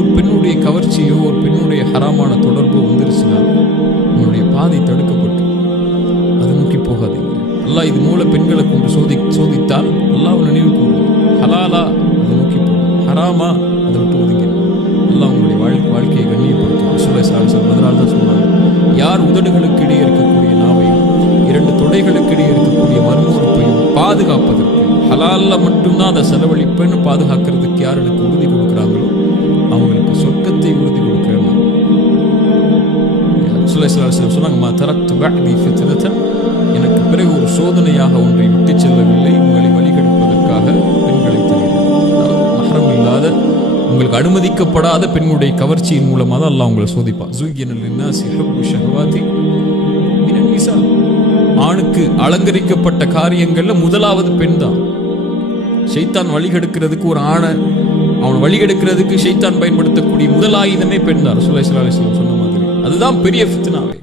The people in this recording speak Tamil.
ஒரு பெண்ணுடைய கவர்ச்சியோ ஒரு பெண்ணுடைய ஹராமான தொடர்போ வந்துருச்சுன்னா உங்களுடைய பாதை தடுக்கப்பட்டு அதை நோக்கி போகாதீங்க. அல்லாஹ் இது மூல பெண்களை கொண்டு சோதித்தால் அல்லாஹ் நினைவு கூறும். ஹலாலா அதை நோக்கி போகும், ஹராமா அதை விட்டு ஒதுங்க. அல்லாஹ் உங்களுடைய வாழ்க்கையை கண்ணியப்படுத்தும். ரசூலுல்லாஹி ஸல்லல்லாஹு அலைஹி வஸல்லம் அதனால தான் சொன்னாங்க, யார் உதடுகளுக்கு இடையே இருக்கக்கூடிய நாவையும் 2 தொடைகளுக்கு இடையே இருக்கக்கூடிய மர்மூறுப்பையும் பாதுகாப்பதற்கு ஹலால்ல மட்டும்தான் அதை செலவழிப்பேன்னு பாதுகாக்கிறதுக்கு யார் எனக்கு உறுதி கொடுக்குறாங்களோ அவங்களுக்கு சொர்க்கத்தை உறுதி கொடுக்குறேன். சொன்னாங்க, எனக்கு பிறகு ஒரு சோதனையாக ஒன்றை விட்டு செல்லவில்லை, உங்களை வழிகெடுப்பதற்காக பெண்களை தவிர. மஹரம் இல்லாத உங்களுக்கு அனுமதிக்கப்படாத பெண்களுடைய கவர்ச்சியின் மூலமாக தான் அல்லாஹ் உங்களை சோதிப்பான். ஆணுக்கு அலங்கரிக்கப்பட்ட காரியங்கள்ல முதலாவது பெண் தான். ஷைத்தான் வழிகெடுக்கிறதுக்கு ஒரு ஆணை அவனை வழிகெடுக்கிறதுக்கு ஷைத்தான் பயன்படுத்தக்கூடிய முதல் ஆயுதமே பெண் தான். ரசூலுல்லாஹி ஸல்லல்லாஹு அலைஹி வஸல்லம் சொன்ன மாதிரி அதுதான் பெரிய ஃபித்னாவே.